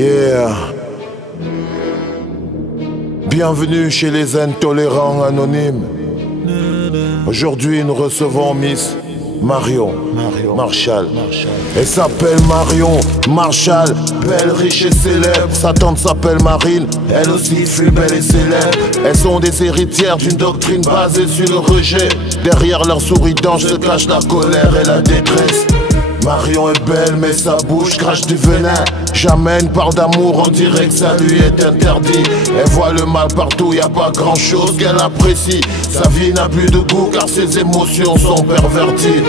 Yeah. Bienvenue chez les intolérants anonymes. Aujourd'hui, nous recevons Miss Marion Marshall. Elle s'appelle Marion Marshall, belle, riche et célèbre. Sa tante s'appelle Marine, elle aussi fut belle et célèbre. Elles sont des héritières d'une doctrine basée sur le rejet. Derrière leur souris d'ange se cache la colère et la détresse. Marion est belle mais sa bouche crache du venin. Jamais elle parle d'amour, on dirait que ça lui est interdit. Elle voit le mal partout, y a pas grand chose qu'elle apprécie. Sa vie n'a plus de goût car ses émotions sont perverties.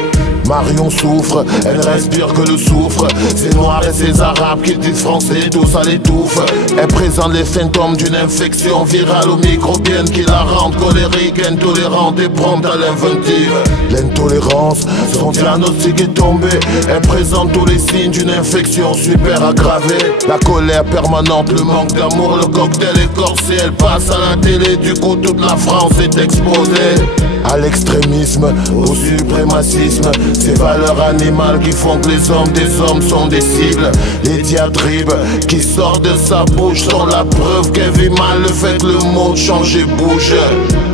Marion souffre, elle respire que le soufre. Ces noirs et ces arabes qui disent français, tout ça l'étouffe. Elle présente les symptômes d'une infection virale ou microbienne qui la rend colérique, intolérante et prompte à l'inventive. L'intolérance, son diagnostic est tombé. Elle présente tous les signes d'une infection super aggravée. La colère permanente, le manque d'amour, le cocktail écorcé. Elle passe à la télé, du coup toute la France est exposée. À l'extrémisme, au suprémacisme, ces valeurs animales qui font que les hommes des hommes sont des cibles. Les diatribes qui sortent de sa bouche sont la preuve qu'elle vit mal le fait que le monde change et bouge.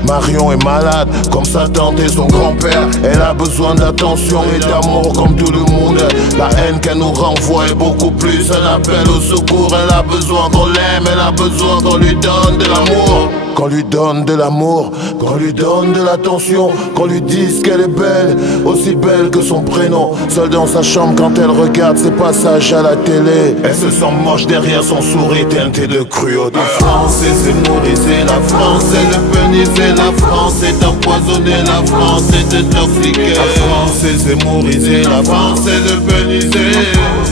Marion est malade comme sa tante et son grand-père. Elle a besoin d'attention et d'amour comme tout le monde. La haine qu'elle nous renvoie est beaucoup plus un appel au secours. Elle a besoin qu'on l'aime, elle a besoin qu'on lui donne de l'amour. Qu'on lui donne de l'amour, qu'on lui donne de l'attention, qu'on lui dise qu'elle est belle, aussi belle que son prénom. Seule dans sa chambre quand elle regarde ses passages à la télé, elle se sent moche derrière son sourire teinté de cruauté. La France est zémorisée, la France est lepenisée, la France est empoisonnée, la France est intoxiquée. La France est zémorisée, la France est lepenisée.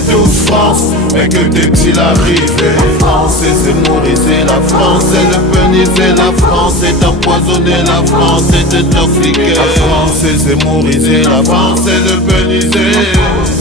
Douce France, mais que t'est-il arrivé? La France est zémorisée, la France est lepenisée. La France est empoisonnée, la France est intoxiquée. La France est zémorisée, la France est lepenisée.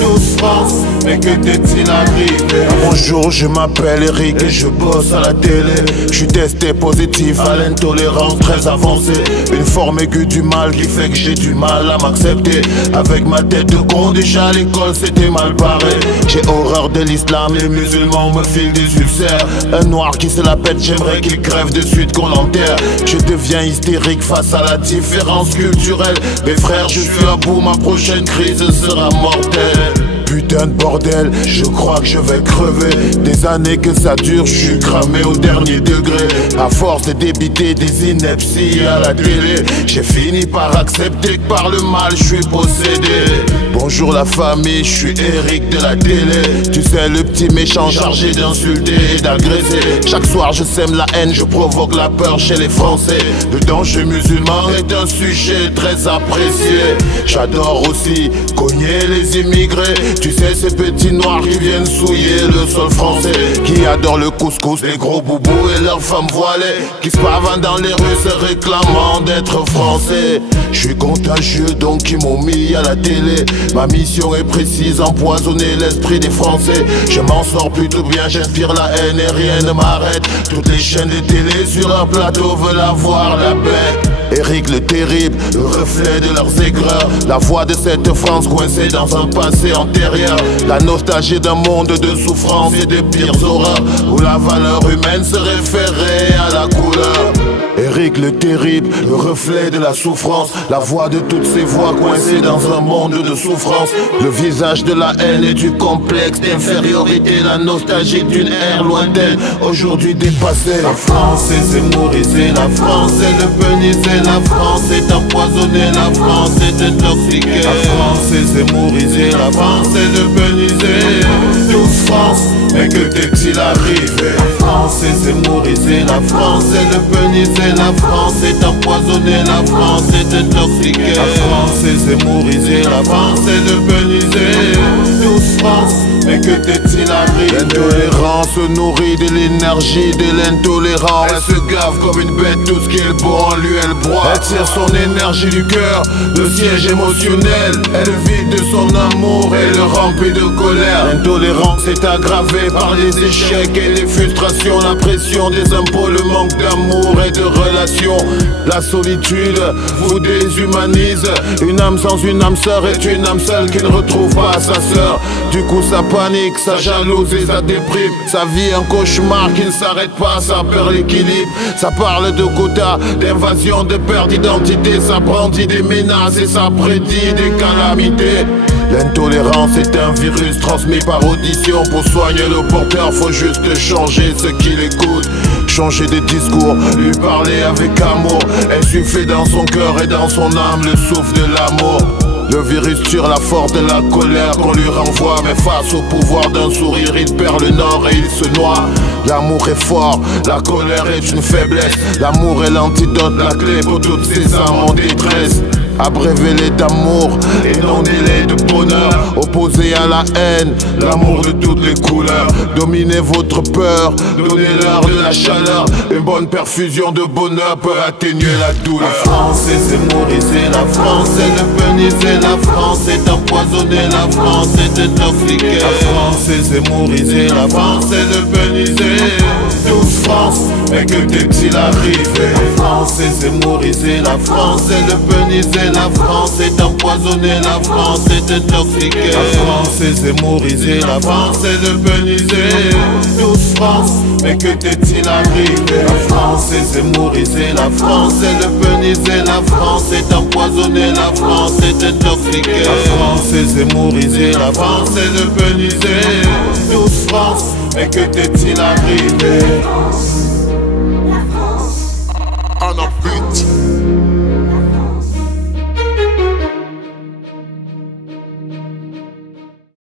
Douce France, mais que t'est-il arrivé? Bonjour, je m'appelle Eric et je bosse à la télé. Je suis testé positif à l'intolérance très avancée. Une forme aiguë du mal qui fait que j'ai du mal à m'accepter. Avec ma tête de con, déjà à l'école c'était mal barré. J'ai horreur de l'islam, les musulmans me filent des ulcères. Un noir qui se la pète, j'aimerais qu'il crève de suite qu'on l'enterre. Je deviens hystérique face à la différence culturelle. Mes frères, je suis à bout, ma prochaine crise sera mortelle. Putain de bordel, je crois que je vais crever. Des années que ça dure, je suis cramé au dernier degré. À force de débiter des inepties à la télé, j'ai fini par accepter que par le mal je suis possédé. Bonjour la famille, je suis Eric de la télé. Tu sais, le petit méchant chargé d'insulter et d'agresser. Chaque soir je sème la haine, je provoque la peur chez les Français. Le danger musulman est un sujet très apprécié. J'adore aussi cogner les immigrés. Tu sais, ces petits noirs qui viennent souiller le sol français, qui adorent le couscous, les gros boubous et leurs femmes voilées, qui se pavanent dans les rues se réclamant d'être français. Je suis contagieux donc ils m'ont mis à la télé. Ma mission est précise, empoisonner l'esprit des Français. Je m'en sors plutôt bien, j'inspire la haine et rien ne m'arrête. Toutes les chaînes de télé sur un plateau veulent avoir la bête. Eric le terrible, le reflet de leurs aigreurs. La voix de cette France coincée dans un passé antérieur. La nostalgie d'un monde de souffrance et de pires horreurs, où la valeur humaine se référait à la couleur. Eric le terrible, le reflet de la souffrance. La voix de toutes ces voix coincées dans un monde de souffrance. Le visage de la haine et du complexe d'infériorité. La nostalgie d'une ère lointaine, aujourd'hui dépassée. La France est zémorisée, la France est lepenisée. La France est empoisonnée, la France est intoxiquée. La France est zémorisée, la France est lepenisée. Douce France, mais que t'est-il arrivé? La France est zémorisée, la France est lepenisée. La France est empoisonnée, la France est intoxiquée. La France est zémorisée, la France est lepenisée. Douce France, mais que t'est-il arrivé? L'intolérance se nourrit de l'énergie de l'intolérant. Elle se gave comme une bête, tout ce qui est bon en lui elle broie. Elle tire son énergie du cœur, le siège émotionnel. Elle vide de son amour et le remplit de colère. L'intolérance est aggravée par les échecs et les frustrations. La pression des impôts, le manque d'amour et de relations. La solitude vous déshumanise. Une âme sans une âme sœur est une âme seule qui ne retrouve pas sa sœur. Du coup ça panique, ça jalousie, ça déprime. Sa vie un cauchemar qui ne s'arrête pas, ça perd l'équilibre. Ça parle de quotas, d'invasion, de perte d'identité. Ça brandit des menaces et ça prédit des calamités. L'intolérance est un virus transmis par audition. Pour soigner le porteur, faut juste changer ce qu'il écoute. Changer de discours, lui parler avec amour. Insuffler dans son cœur et dans son âme le souffle de l'amour. Le virus tire la force de la colère qu'on lui renvoie. Mais face au pouvoir d'un sourire, il perd le nord et il se noie. L'amour est fort, la colère est une faiblesse. L'amour est l'antidote, la clé pour toutes ces âmes en détresse. Abrévé d'amour et non délai de bonheur. Opposé à la haine, l'amour de toutes les couleurs. Dominez votre peur, donnez-leur de la chaleur. Une bonne perfusion de bonheur peut atténuer la douleur. La France est zémorisée, la France est lepenisée. La France est empoisonnée, la France est intoxiquée. La France est zémorisée, la France est lepenisée. Douce France, mais que t'est-il arrivé? La France est zémorisée, la France est lepenisée. La France est empoisonnée, la France est intoxiquée. La France est zémorisée, la France est lepenisée. Douce France, mais que t'est-il arrivé? La France est zémorisée, la France est lepenisée. La France est empoisonnée, la France est intoxiquée. La France est zémorisée, la France est lepenisée. Douce France, mais que t'est-il arrivé?